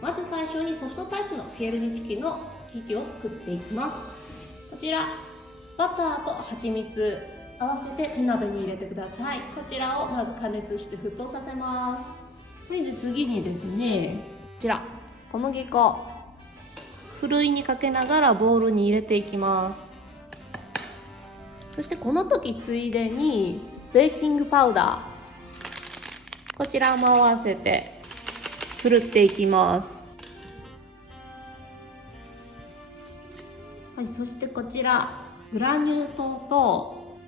まず最初にソフトタイプのピエールニチキの生地を作っていきます。こちらバターと蜂蜜合わせて手鍋に入れてください。こちらをまず加熱して沸騰させます。で次にですね、こちら小麦粉ふるいにかけながらボウルに入れていきます。そしてこの時ついでにベーキングパウダー、こちらも合わせてふるっていきます。はい、そしてこちらグラニュー糖と、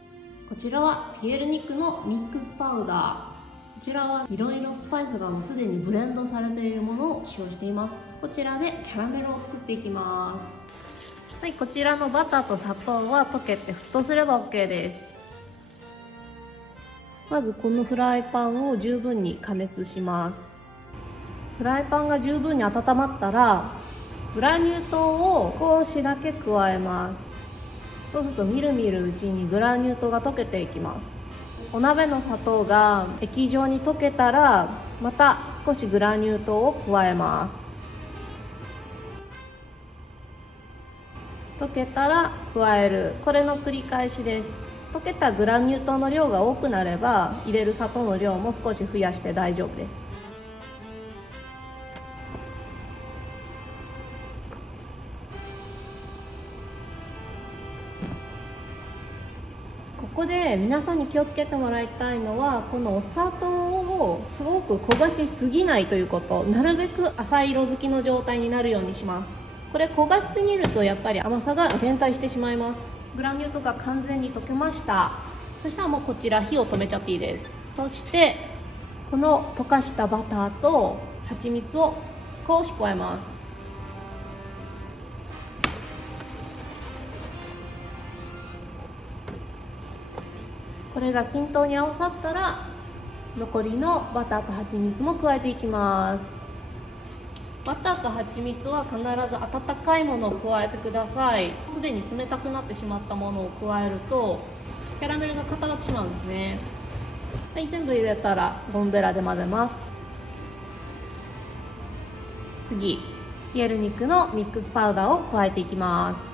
こちらはピエールニックのミックスパウダー、こちらはいろいろスパイスがもうすでにブレンドされているものを使用しています。こちらでキャラメルを作っていきます。はい、こちらのバターと砂糖は溶けて沸騰すれば OK です。まずこのフライパンを十分に加熱します。フライパンが十分に温まったらグラニュー糖を少しだけ加えます。そうするとみるみるうちにグラニュー糖が溶けていきます。お鍋の砂糖が液状に溶けたらまた少しグラニュー糖を加えます。溶けたら加える、これの繰り返しです。溶けたグラニュー糖の量が多くなれば入れる砂糖の量も少し増やして大丈夫です。ここで皆さんに気をつけてもらいたいのは、このお砂糖をすごく焦がしすぎないということ。なるべく浅い色づきの状態になるようにします。これ焦がしすぎるとやっぱり甘さが減退してしまいます。グラニュー糖が完全に溶けました。そしたらもうこちら火を止めちゃっていいです。そしてこの溶かしたバターと蜂蜜を少し加えます。これが均等に合わさったら残りのバターと蜂蜜も加えていきます。バターと蜂蜜は必ず温かいものを加えてください。すでに冷たくなってしまったものを加えるとキャラメルが固まってしまうんですね。はい、全部入れたらゴムベラで混ぜます。次ピエールニックのミックスパウダーを加えていきます。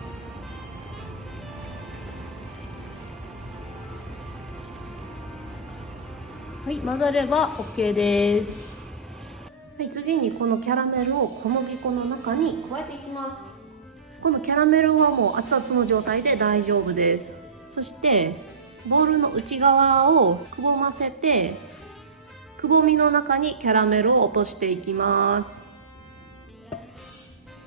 はい、混ざれば OK です。はい、次にこのキャラメルを小麦粉の中に加えていきます。このキャラメルはもう熱々の状態で大丈夫です。そしてボウルの内側をくぼませて、くぼみの中にキャラメルを落としていきます。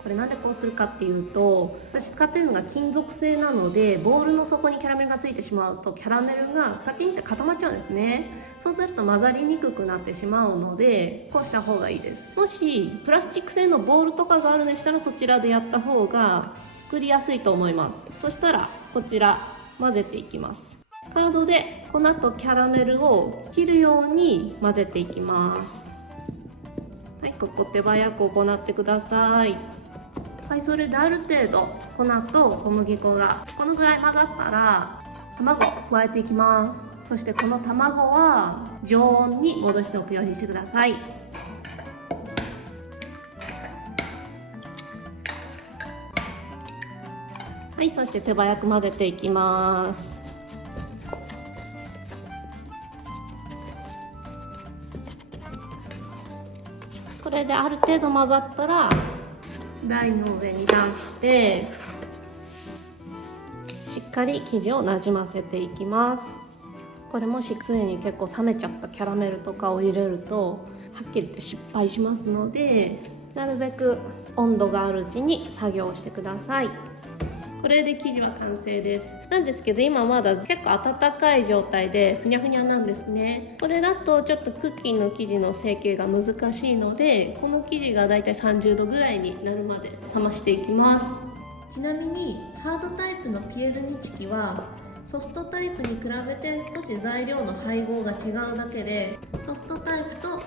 これなんでこうするかっていうと、私使ってるのが金属製なので、ボウルの底にキャラメルがついてしまうとキャラメルがカチンって固まっちゃうんですね。そうすると混ざりにくくなってしまうので、こうした方がいいです。もしプラスチック製のボウルとかがあるんでしたらそちらでやった方が作りやすいと思います。そしたらこちら混ぜていきます。カードで粉とキャラメルを切るように混ぜていきます。はい、ここ手早く行ってください。はい、それである程度粉と小麦粉がこのぐらい混ざったら卵を加えていきます。そしてこの卵は常温に戻しておくようにしてください。はい、そして手早く混ぜていきます。これである程度混ざったら台の上に出してしっかり生地をなじませていきます。これもしすでに結構冷めちゃったキャラメルとかを入れるとはっきり言って失敗しますので、なるべく温度があるうちに作業してください。これで生地は完成です。なんですけど今まだ結構温かい状態でふにゃふにゃなんですね。これだとちょっとクッキーの生地の成形が難しいので、この生地がだいたい30度ぐらいになるまで冷ましていきます。ちなみにハードタイプのピエールニチキはソフトタイプに比べて少し材料の配合が違うだけで、ソフトタイプと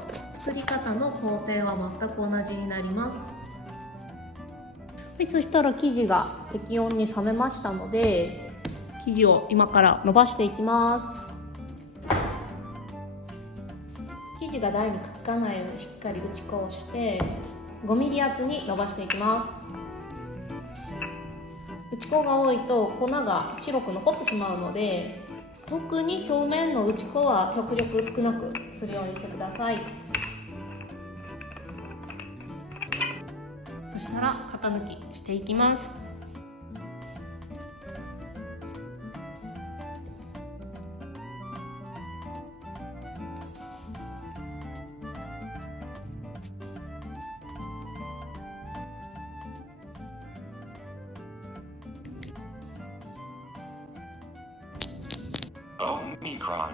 作り方の工程は全く同じになります。はい、そしたら生地が適温に冷めましたので、生地を今から伸ばしていきます。生地が台にくっつかないようにしっかり打ち粉をして 5mm 厚に伸ばしていきます。打ち粉が多いと粉が白く残ってしまうので、特に表面の打ち粉は極力少なくするようにしてください。そしたら型抜きしていきます。Omicron.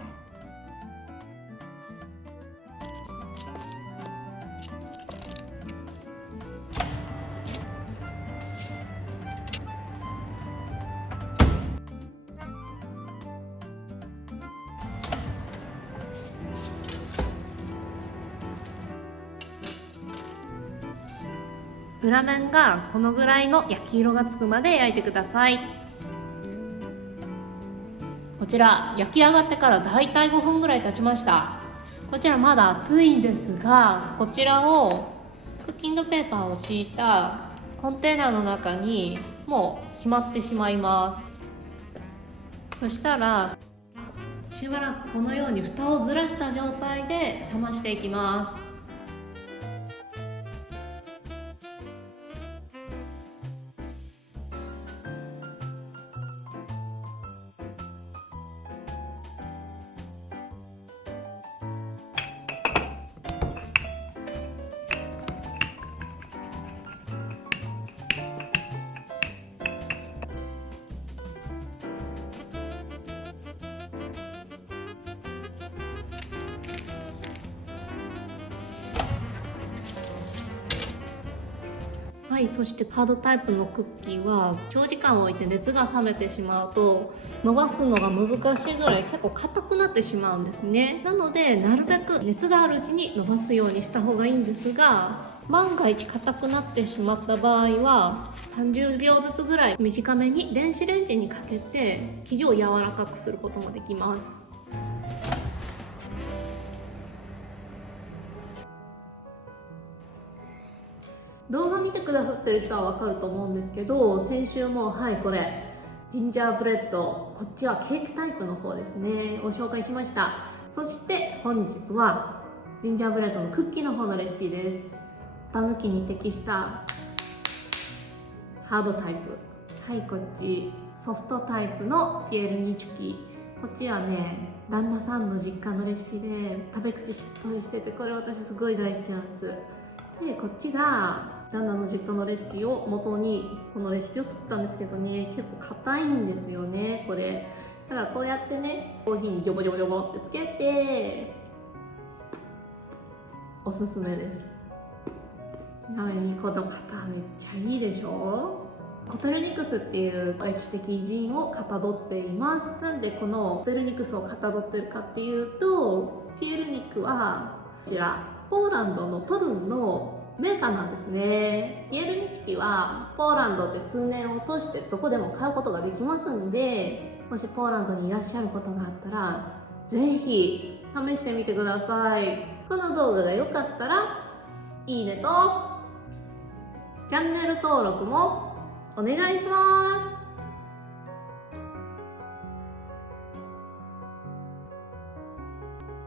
裏面がこのぐらいの焼き色がつくまで焼いてください。こちら焼き上がってからだいたい5分ぐらい経ちました。こちらまだ熱いんですが、こちらをクッキングペーパーを敷いたコンテナの中にもうしまってしまいます。そしたらしばらくこのように蓋をずらした状態で冷ましていきます。はい、そしてハードタイプのクッキーは長時間置いて熱が冷めてしまうと伸ばすのが難しいぐらい結構硬くなってしまうんですね。なのでなるべく熱があるうちに伸ばすようにした方がいいんですが、万が一硬くなってしまった場合は30秒ずつぐらい短めに電子レンジにかけて生地を柔らかくすることもできます。動画見てくださってる人は分かると思うんですけど、先週もこれジンジャーブレッド、こっちはケーキタイプの方ですね、を紹介しました。そして本日はジンジャーブレッドのクッキーの方のレシピです。型抜きに適したハードタイプ、こっちソフトタイプのピエールニチュキ。こっちはね旦那さんの実家のレシピで食べ口しっとりしてて、これ私すごい大好きなんです。でこっちが旦那の実家のレシピを元にこのレシピを作ったんですけどね、結構硬いんですよねこれ。だからこうやってねコーヒーにジョボジョボジョボってつけておすすめです。ちなみにこの型めっちゃいいでしょ。コペルニクスっていう歴史的偉人をかたどっています。なんでこのコペルニクスをかたどってるかっていうと、ピエールニクはこちらポーランドのトルンのメーカーなんですね。ピエールニチュキはポーランドで通年を通してどこでも買うことができますんで、もしポーランドにいらっしゃることがあったらぜひ試してみてください。この動画が良かったらいいねとチャンネル登録もお願いします。